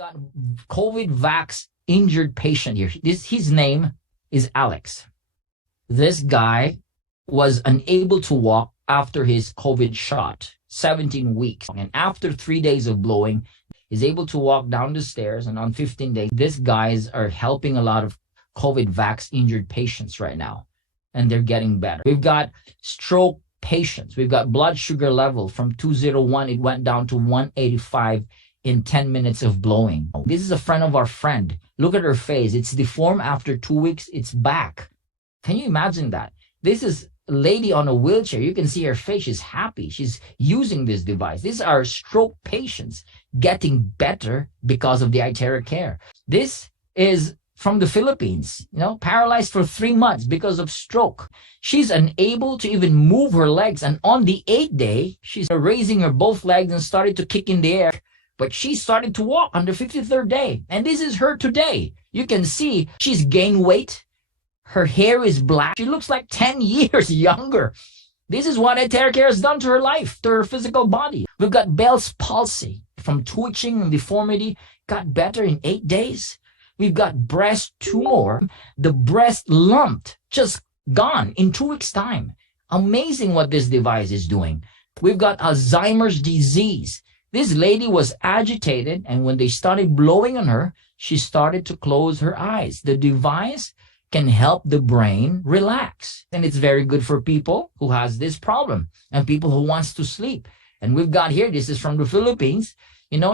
got COVID vax injured patient here. His name is Alex. This guy was unable to walk after his COVID shot, 17 weeks. And after 3 days of blowing, he's able to walk down the stairs. And on 15 days, these guys are helping a lot of COVID vax injured patients right now. And they're getting better. We've got stroke patients. We've got blood sugar level from 201. It went down to 185 in 10 minutes of blowing. This is a friend of our friend. Look at her face. It's deformed after 2 weeks. It's back. Can you imagine that? This is a lady on a wheelchair. You can see her face. She's happy. She's using this device. These are stroke patients getting better because of the Itera care. This is from the Philippines, paralyzed for 3 months because of stroke. She's unable to even move her legs. And on the 8th day, she's raising her both legs and started to kick in the air. But she started to walk on the 53rd day. And this is her today. You can see she's gained weight. Her hair is black. She looks like 10 years younger. This is what Itera care has done to her life, to her physical body. We've got Bell's palsy from twitching and deformity, got better in 8 days. We've got breast tumor, the breast lumped, just gone in 2 weeks' time. Amazing what this device is doing. We've got Alzheimer's disease. This lady was agitated, and when they started blowing on her, she started to close her eyes. The device can help the brain relax. And it's very good for people who has this problem and people who wants to sleep. And we've got here, this is from the Philippines.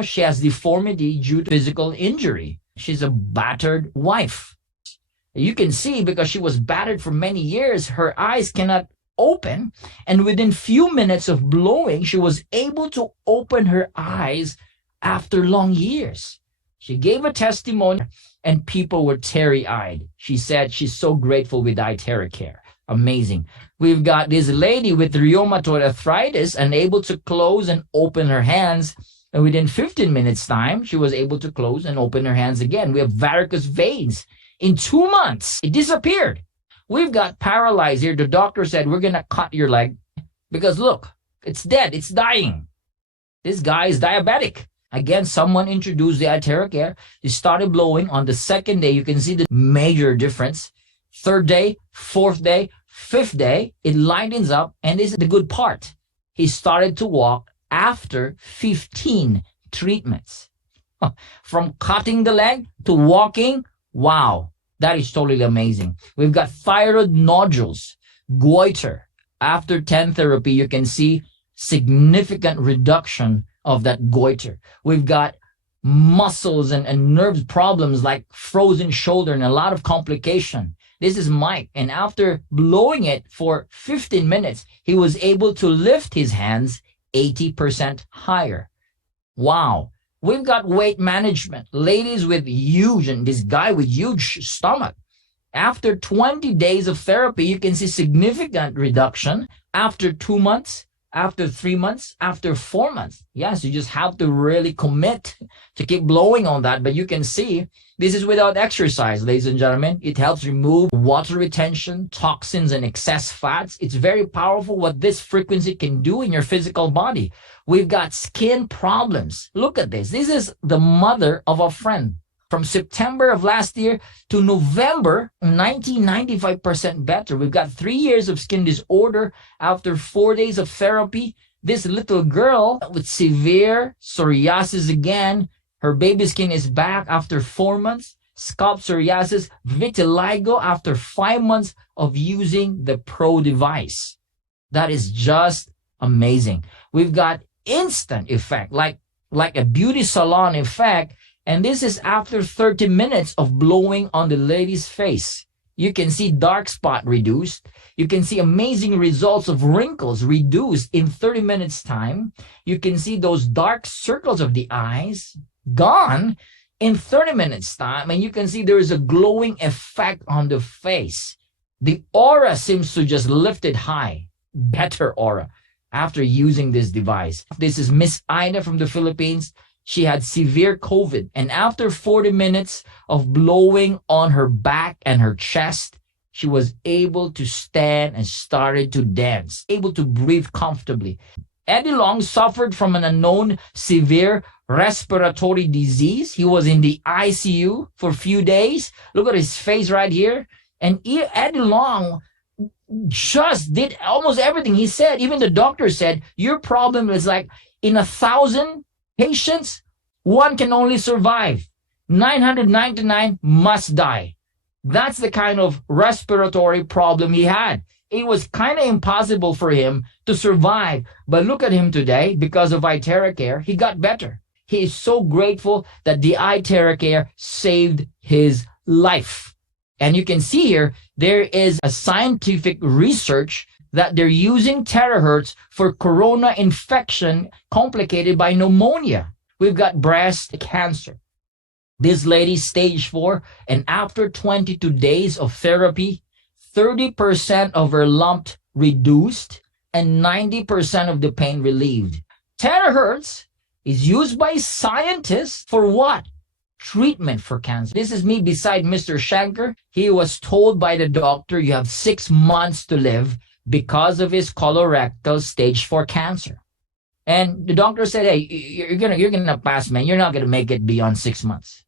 She has deformity due to physical injury. She's a battered wife. You can see because she was battered for many years, her eyes cannot open. And within few minutes of blowing, she was able to open her eyes after long years. She gave a testimony and people were teary-eyed. She said she's so grateful with Itera care. Amazing. We've got this lady with rheumatoid arthritis unable to close and open her hands. And within 15 minutes time, she was able to close and open her hands again. We have varicose veins. In 2 months, it disappeared. We've got paralyzed here. The doctor said, we're going to cut your leg because look, it's dead. It's dying. This guy is diabetic. Again, someone introduced the Itera care. He started blowing. On the 2nd day, you can see the major difference. 3rd day, 4th day, 5th day, it lightens up. And this is the good part. He started to walk after 15 treatments. From cutting the leg to walking, wow, that is totally amazing. We've got thyroid nodules, goiter. After 10 therapy, you can see significant reduction of that goiter. We've got muscles and nerves problems like frozen shoulder and a lot of complication. This is Mike. And after blowing it for 15 minutes, he was able to lift his hands 80% higher. Wow. We've got weight management. Ladies with huge, and this guy with huge stomach. After 20 days of therapy, you can see significant reduction after 2 months, after 3 months, after 4 months. Yes, you just have to really commit to keep blowing on that. But you can see this is without exercise, ladies and gentlemen. It helps remove water retention, toxins, and excess fats. It's very powerful what this frequency can do in your physical body. We've got skin problems. Look at this. This is the mother of a friend. From September of last year to November, 95% better. We've got 3 years of skin disorder after 4 days of therapy. This little girl with severe psoriasis again. Her baby skin is back after 4 months. Scalp psoriasis, vitiligo after 5 months of using the Pro device. That is just amazing. We've got instant effect, like a beauty salon effect. And this is after 30 minutes of blowing on the lady's face. You can see dark spot reduced. You can see amazing results of wrinkles reduced in 30 minutes time. You can see those dark circles of the eyes gone in 30 minutes time. And you can see there is a glowing effect on the face. The aura seems to just lift it high. Better aura after using this device. This is Miss Ida from the Philippines. She had severe COVID, and after 40 minutes of blowing on her back and her chest, she was able to stand and started to dance, able to breathe comfortably. Eddie Long suffered from an unknown severe respiratory disease. He was in the ICU for a few days. Look at his face right here. And Eddie Long just did almost everything. He said, even the doctor said, your problem is like in 1,000 patients, one can only survive. 999 must die. That's the kind of respiratory problem he had. It was kind of impossible for him to survive. But look at him today. Because of Itera Care, he got better. He is so grateful that the Itera Care saved his life. And you can see here, there is a scientific research that they're using terahertz for corona infection complicated by pneumonia. We've got breast cancer. This lady, stage 4, and after 22 days of therapy, 30% of her lump reduced and 90% of the pain relieved. Terahertz is used by scientists for what? Treatment for cancer. This is me beside Mr. Shanker. He was told by the doctor, you have 6 months to live because of his colorectal stage 4 cancer. And the doctor said, hey, you're gonna pass, man. You're not gonna make it beyond 6 months.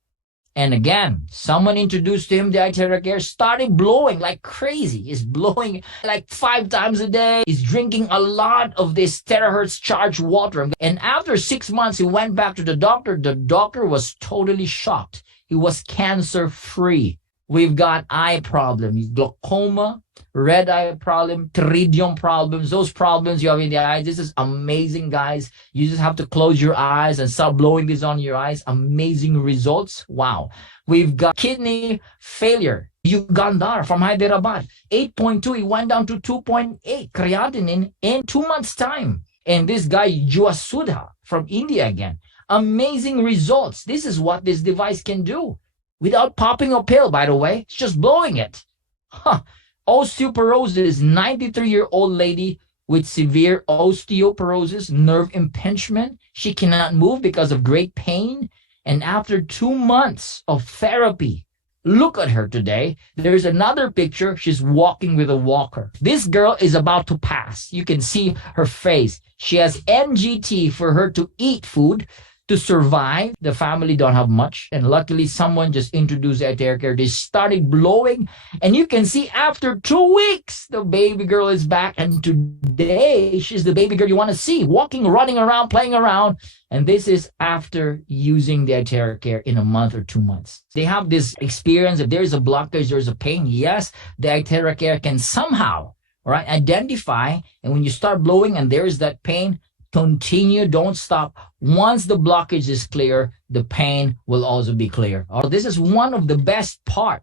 And again, someone introduced to him the Itera Care, started blowing like crazy. He's blowing like 5 times a day. He's drinking a lot of this terahertz charged water. And after 6 months, he went back to the doctor. The doctor was totally shocked. He was cancer-free. We've got eye problems, glaucoma, red eye problem, pterygium problems, those problems you have in the eyes. This is amazing, guys. You just have to close your eyes and start blowing this on your eyes. Amazing results. Wow. We've got kidney failure. Ugandar from Hyderabad, 8.2. He went down to 2.8 creatinine in 2 months' time. And this guy, Juasudha from India again. Amazing results. This is what this device can do. Without popping a pill, by the way. It's just blowing it. Huh. Osteoporosis, 93-year-old lady with severe osteoporosis, nerve impingement. She cannot move because of great pain. And after 2 months of therapy, look at her today. There's another picture. She's walking with a walker. This girl is about to pass. You can see her face. She has NGT for her to eat food, to survive. The family don't have much. And luckily, someone just introduced Itera Care. They started blowing. And you can see after 2 weeks, the baby girl is back. And today, she's the baby girl you want to see. Walking, running around, playing around. And this is after using the Itera Care in a month or 2 months. They have this experience. If there's a blockage, there's a pain. Yes, the Itera Care can somehow, right, identify. And when you start blowing and there's that pain, continue, don't stop. Once the blockage is clear, the pain will also be clear. This is one of the best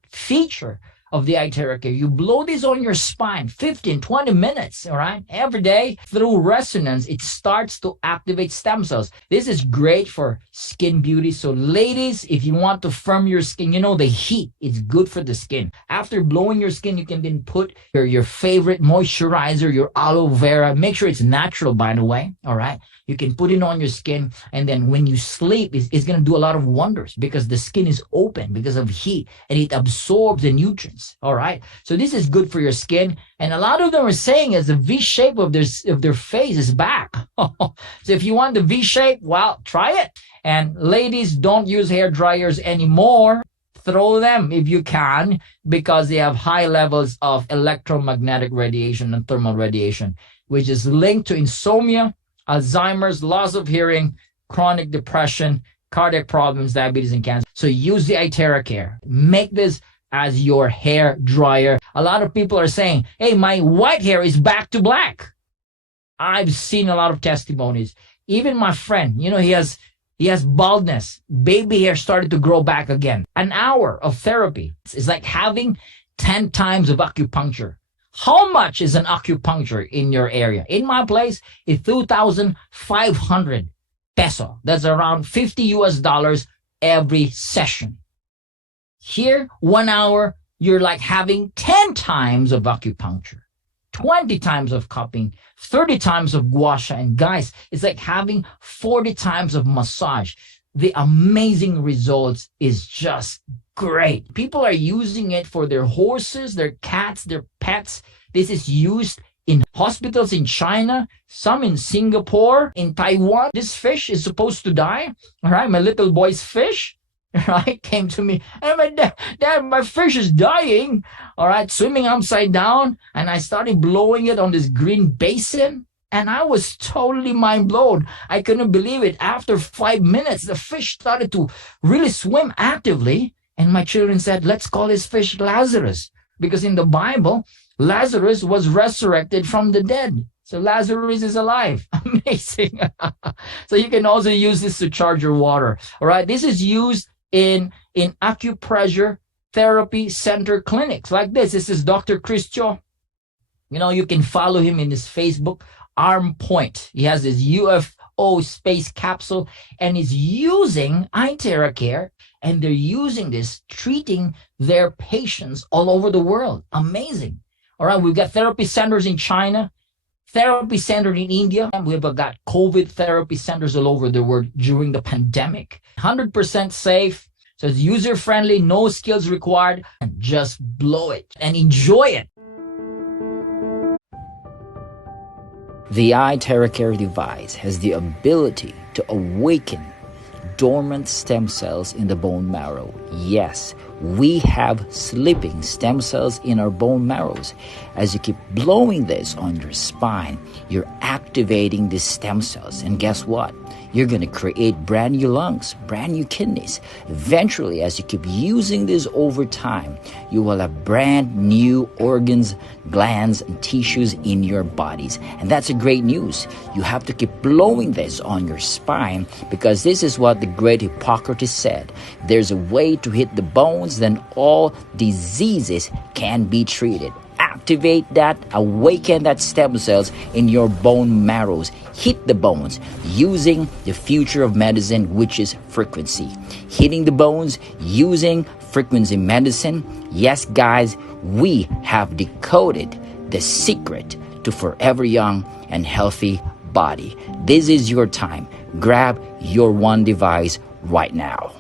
feature of the Itera Care. You blow this on your spine 15, 20 minutes, all right? Every day through resonance, it starts to activate stem cells. This is great for skin beauty. So ladies, if you want to firm your skin, you know the heat is good for the skin. After blowing your skin, you can then put your favorite moisturizer, your aloe vera. Make sure it's natural, by the way, all right? You can put it on your skin, and then when you sleep, it's going to do a lot of wonders because the skin is open because of heat, and it absorbs the nutrients, all right? So this is good for your skin, and a lot of them are saying as the V shape of their face is back. So if you want the V shape, well, try it. And ladies, don't use hair dryers anymore. Throw them if you can, because they have high levels of electromagnetic radiation and thermal radiation, which is linked to insomnia, Alzheimer's, loss of hearing, chronic depression, cardiac problems, diabetes, and cancer. So use the Itera Care. Make this as your hair dryer. A lot of people are saying, hey, my white hair is back to black. I've seen a lot of testimonies. Even my friend, you know, he has baldness. Baby hair started to grow back again. An hour of therapy is like having 10 times of acupuncture. How much is an acupuncture in your area? In my place, it's 2,500 peso. That's around $50 every session. Here, 1 hour, you're like having 10 times of acupuncture, 20 times of cupping, 30 times of gua sha. And guys, it's like having 40 times of massage. The amazing results is just great. People are using it for their horses, their cats, their pets. This is used in hospitals in China, some in Singapore, in Taiwan. This fish is supposed to die. All right, my little boy's fish, right, came to me. And my dad, my fish is dying. All right, swimming upside down. And I started blowing it on this green basin. And I was totally mind blown. I couldn't believe it. After 5 minutes, the fish started to really swim actively. And my children said, let's call this fish Lazarus. Because in the Bible, Lazarus was resurrected from the dead. So Lazarus is alive. Amazing. So you can also use this to charge your water. All right. This is used in acupressure therapy center clinics like this. This is Dr. Chris Cho. You know, you can follow him in his Facebook, Arm Point. He has his UFO space capsule and is using Itera Care, and they're using this treating their patients all over the world. Amazing. All right, we've got therapy centers in China, therapy center in India, and we've got COVID therapy centers all over the world during the pandemic. 100% safe, so it's user-friendly, no skills required, and just blow it and enjoy it. The Itera Care device has the ability to awaken dormant stem cells in the bone marrow. Yes, we have sleeping stem cells in our bone marrows. As you keep blowing this on your spine, you're activating these stem cells. And guess what? You're going to create brand new lungs, brand new kidneys. Eventually, as you keep using this over time, you will have brand new organs, glands, and tissues in your bodies. And that's a great news. You have to keep blowing this on your spine, because this is what the great Hippocrates said. There's a way to hit the bones, then all diseases can be treated. Activate that, awaken that stem cells in your bone marrows. Hit the bones using the future of medicine, which is frequency. Hitting the bones using frequency medicine. Yes, guys, we have decoded the secret to forever young and healthy body. This is your time. Grab your one device right now.